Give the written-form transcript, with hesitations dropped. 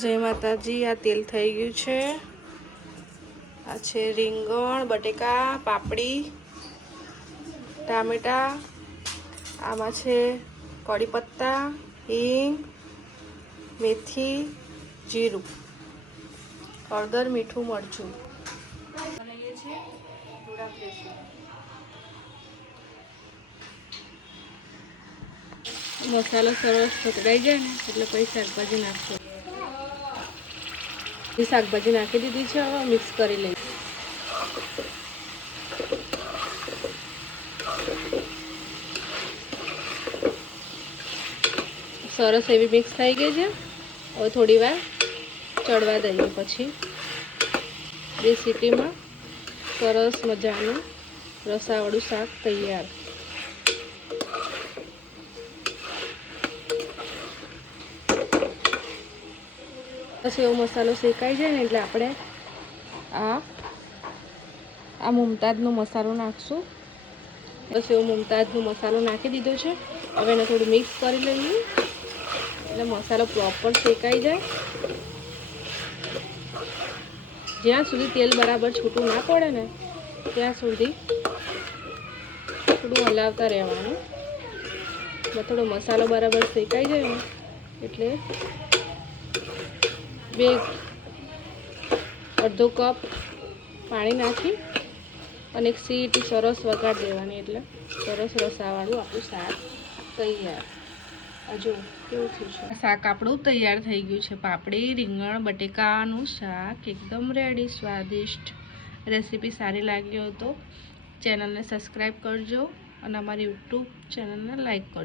जय माताजी। आ तेल थई गयुं छे। आ छे રીંગણ, બટેકા, પાપડી, ટામેટા। आमां छे कड़ी पत्ता, हींग, मेथी, जीरु, हळदर, मीठू, मरचुं। बनावीए छे डोळा फ्रेशी। मसालो सरस पकड़ाई जाए ने એટલે પછી શાકભાજી નાખશું। શાકભાજી નાખી દીધી છે, હવે મિક્સ કરી લઈએ। સરસ એવી મિક્સ થઈ ગઈ છે। હવે થોડી વાર ચડવા દઈએ, પછી 2 સીટીમાં સરસ મજાનું રસાવાળું શાક તૈયાર। सेव मसालो शेकाई जाए ने एटले आपणे आ मुमताजनो मसालो नाखशुं। तो सेव मुमताजनो मसालो नाखी दीधो छे। हवे एने थोडुं मिक्स करी लईए એટલે मसालो प्रॉपर शेकाई जाए। ज्यां सुधी तेल बराबर छूटुं ना पड़े ने त्यां सुधी थोडुं हलावता रहेवानुं। थोडो मसालो बराबर शेकाई जाए ने एटले अर्धो कप पाणी नाखी अने एक सीटी सरस वगाड़ देवानी एटले सरस रसावाळुं आपणुं शाक तैयार। आ जो केवुं थयुं छे। शाक आपणुं तैयार थई गयुं छे। पापड़ी, રીંગણ, बटेकानुं शाक एकदम रेडी, स्वादिष्ट। रेसिपी सारी लागी हो तो चेनल ने सब्सक्राइब करजो अने अमारी यूट्यूब चेनल ने लाइक करजो।